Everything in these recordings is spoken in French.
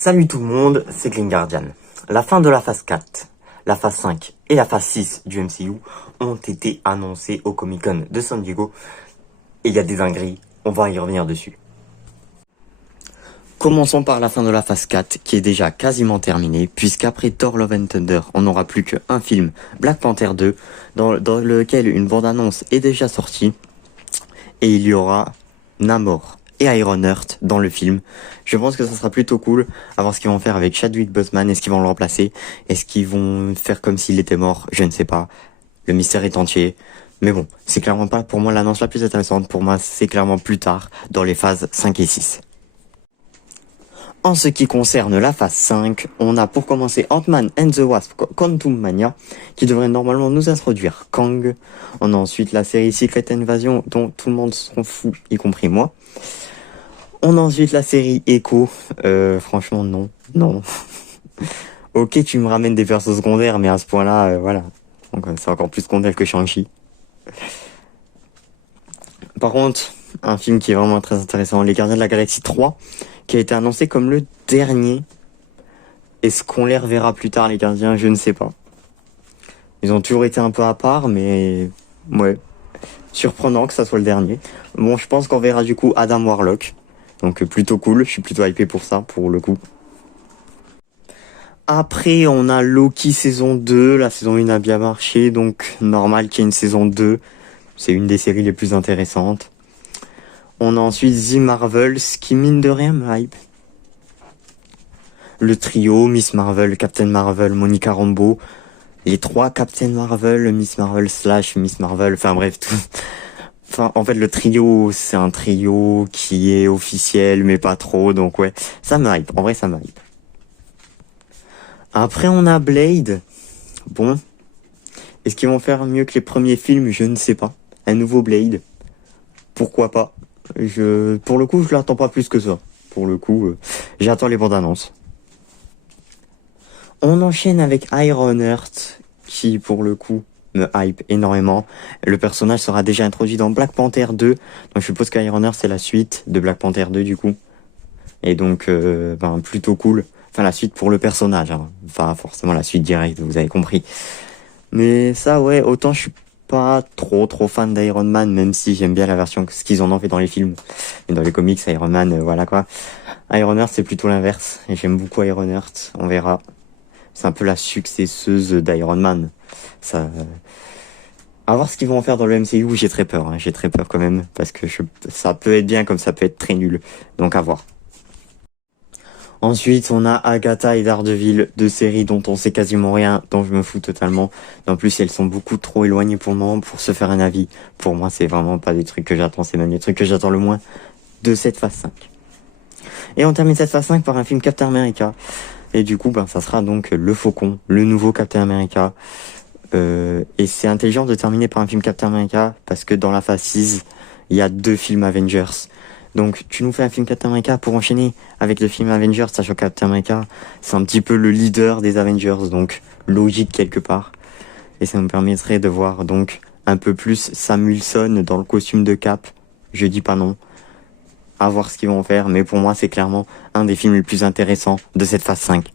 Salut tout le monde, c'est Green Guardian. La fin de la phase 4, la phase 5 et la phase 6 du MCU ont été annoncées au Comic-Con de San Diego. Et il y a des dingueries, on va y revenir dessus. Commençons par la fin de la phase 4 qui est déjà quasiment terminée, puisqu'après Thor Love and Thunder, on n'aura plus qu'un film, Black Panther 2, dans lequel une bande-annonce est déjà sortie. Et il y aura Namor et Ironheart dans le film. Je pense que ça sera plutôt cool à voir ce qu'ils vont faire avec Chadwick Boseman. Est-ce qu'ils vont le remplacer? Est-ce qu'ils vont faire comme s'il était mort? Je ne sais pas. Le mystère est entier. Mais bon, c'est clairement pas pour moi l'annonce la plus intéressante. Pour moi, c'est clairement plus tard dans les phases 5 et 6. En ce qui concerne la phase 5, on a pour commencer Ant-Man and the Wasp Quantumania, qui devrait normalement nous introduire Kang. On a ensuite la série Secret Invasion, dont tout le monde s'en fout, y compris moi. On a ensuite la série Echo. Franchement, non. Ok, tu me ramènes des persos secondaires, mais à ce point-là, voilà. Donc, c'est encore plus secondaire que Shang-Chi. Par contre, un film qui est vraiment très intéressant, Les Gardiens de la Galaxie 3, qui a été annoncé comme le dernier. Est-ce qu'on les reverra plus tard, les Gardiens? Je ne sais pas. Ils ont toujours été un peu à part, mais ouais, surprenant que ça soit le dernier. Bon, je pense qu'on verra du coup Adam Warlock, donc plutôt cool, je suis plutôt hypé pour ça, pour le coup. Après, on a Loki saison 2, la saison 1 a bien marché, donc normal qu'il y ait une saison 2, c'est une des séries les plus intéressantes. On a ensuite The Marvels, qui mine de rien me hype. Le trio, Miss Marvel, Captain Marvel, Monica Rambeau. Les trois Captain Marvel, Miss Marvel / Miss Marvel, enfin bref, tout. Enfin, en fait, le trio, c'est un trio qui est officiel, mais pas trop, donc ouais. Ça me hype, en vrai, ça me hype. Après, on a Blade. Bon. Est-ce qu'ils vont faire mieux que les premiers films? Je ne sais pas. Un nouveau Blade. Pourquoi pas? Pour le coup, je l'attends pas plus que ça. Pour le coup, j'attends les bandes annonces. On enchaîne avec Ironheart, qui pour le coup me hype énormément. Le personnage sera déjà introduit dans Black Panther 2, donc je suppose qu'Ironheart c'est la suite de Black Panther 2 du coup. Et donc, plutôt cool. Enfin, la suite pour le personnage, hein. Pas forcément la suite directe, vous avez compris. Mais ça, ouais, autant je suis pas trop fan d'Iron Man, même si j'aime bien la version, ce qu'ils en ont fait dans les films. Et dans les comics, Iron Man, voilà quoi. Ironheart, c'est plutôt l'inverse. Et j'aime beaucoup Ironheart, on verra. C'est un peu la successeuse d'Iron Man. Ça, à voir ce qu'ils vont en faire dans le MCU, j'ai très peur. J'ai très peur quand même, parce que ça peut être bien comme ça peut être très nul. Donc à voir. Ensuite, on a Agatha et Daredevil, deux séries dont on sait quasiment rien, dont je me fous totalement. En plus, elles sont beaucoup trop éloignées pour le moment pour se faire un avis. Pour moi, c'est vraiment pas des trucs que j'attends, c'est même les trucs que j'attends le moins de cette phase 5. Et on termine cette phase 5 par un film Captain America. Et du coup, ça sera donc Le Faucon, le nouveau Captain America. Et c'est intelligent de terminer par un film Captain America, parce que dans la phase 6, il y a 2 films Avengers. Donc tu nous fais un film Captain America pour enchaîner avec le film Avengers, sachant que Captain America, c'est un petit peu le leader des Avengers, donc logique quelque part. Et ça me permettrait de voir donc un peu plus Sam Wilson dans le costume de Cap. Je dis pas non. À voir ce qu'ils vont faire, mais pour moi c'est clairement un des films les plus intéressants de cette phase 5.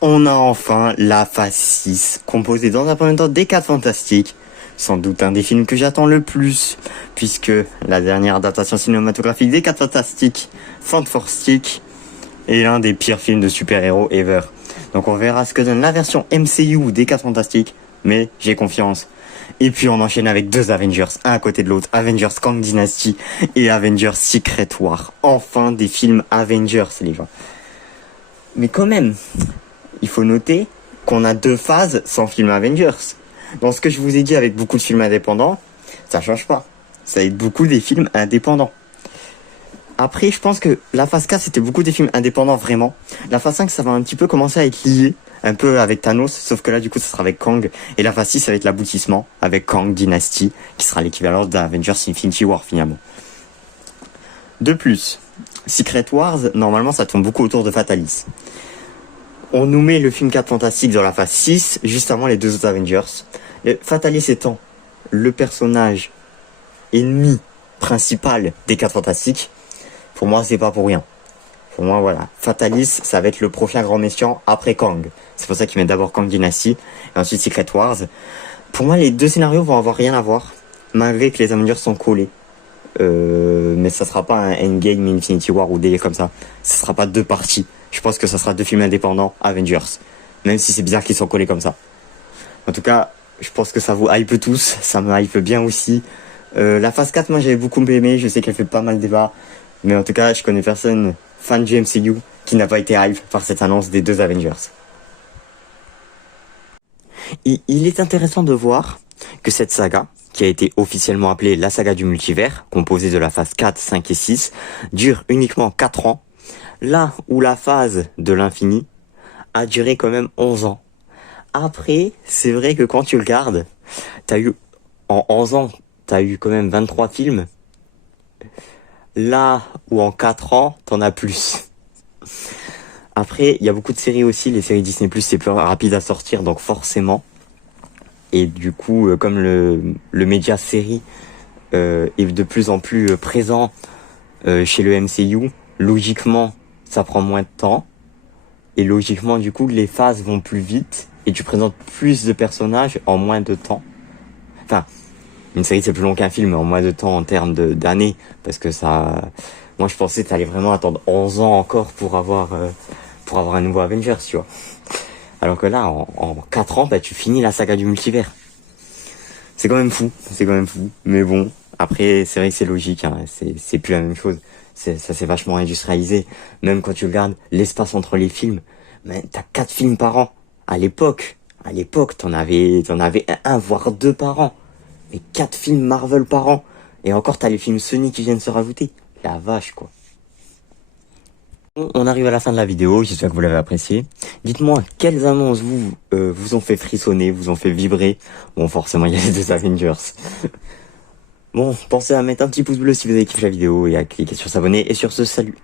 On a enfin la phase 6, composée dans un premier temps des 4 Fantastiques. Sans doute un des films que j'attends le plus, puisque la dernière adaptation cinématographique des 4 Fantastiques, Fantastic, est l'un des pires films de super-héros ever. Donc on verra ce que donne la version MCU des 4 Fantastiques, mais j'ai confiance. Et puis on enchaîne avec 2 Avengers, un à côté de l'autre, Avengers Kang Dynasty et Avengers Secret War. Enfin des films Avengers, les gens. Mais quand même, il faut noter qu'on a 2 phases sans film Avengers. Dans ce que je vous ai dit avec beaucoup de films indépendants, ça change pas. Ça va être beaucoup des films indépendants. Après, je pense que la phase 4, c'était beaucoup des films indépendants, vraiment. La phase 5, ça va un petit peu commencer à être lié, un peu avec Thanos, sauf que là, du coup, ça sera avec Kang. Et la phase 6, ça va être l'aboutissement, avec Kang Dynasty, qui sera l'équivalent d'Avengers Infinity War, finalement. De plus, Secret Wars, normalement, ça tourne beaucoup autour de Fatalis. On nous met le film 4 Fantastiques dans la phase 6, juste avant les 2 autres Avengers. Fatalis étant le personnage ennemi principal des 4 Fantastiques, pour moi, c'est pas pour rien. Pour moi, voilà. Fatalis, ça va être le prochain grand méchant après Kang. C'est pour ça qu'il met d'abord Kang Dynasty et ensuite Secret Wars. Pour moi, les deux scénarios vont avoir rien à voir, malgré que les Avengers sont collés. Mais ça sera pas un Endgame, Infinity War ou des comme ça. Ça sera pas deux parties. Je pense que ça sera deux films indépendants Avengers. Même si c'est bizarre qu'ils soient collés comme ça. En tout cas, je pense que ça vous hype tous. Ça me hype bien aussi. La phase 4, moi j'avais beaucoup aimé. Je sais qu'elle fait pas mal débat. Mais en tout cas, je connais personne fan du MCU qui n'a pas été hype par cette annonce des deux Avengers. Il est intéressant de voir que cette saga, qui a été officiellement appelée la saga du multivers, composée de la phase 4, 5 et 6, dure uniquement 4 ans, là où la phase de l'infini a duré quand même 11 ans. Après, c'est vrai que quand tu regardes, en 11 ans, t'as eu quand même 23 films, là où en 4 ans, t'en as plus. Après, il y a beaucoup de séries aussi, les séries Disney+, c'est plus rapide à sortir, donc forcément. Et du coup, comme le média série est de plus en plus présent chez le MCU, logiquement, ça prend moins de temps. Et logiquement, du coup, les phases vont plus vite et tu présentes plus de personnages en moins de temps. Enfin, une série c'est plus long qu'un film, en moins de temps en termes d'années, parce que ça... Moi, je pensais que t'allais vraiment attendre 11 ans encore pour avoir un nouveau Avengers, tu vois. Alors que là, en 4 ans, bah, tu finis la saga du multivers. C'est quand même fou. Mais bon, après, c'est vrai que c'est logique, hein. C'est plus la même chose. Ça s'est vachement industrialisé. Même quand tu regardes l'espace entre les films, mais t'as 4 films par an. À l'époque, t'en avais un, voire 2 par an. Mais 4 films Marvel par an. Et encore, t'as les films Sony qui viennent se rajouter. La vache, quoi. On arrive à la fin de la vidéo, j'espère que vous l'avez apprécié. Dites-moi, quelles annonces vous ont fait frissonner, vous ont fait vibrer. Bon, forcément, il y a les deux Avengers. Bon, pensez à mettre un petit pouce bleu si vous avez kiffé la vidéo et à cliquer sur s'abonner. Et sur ce, salut!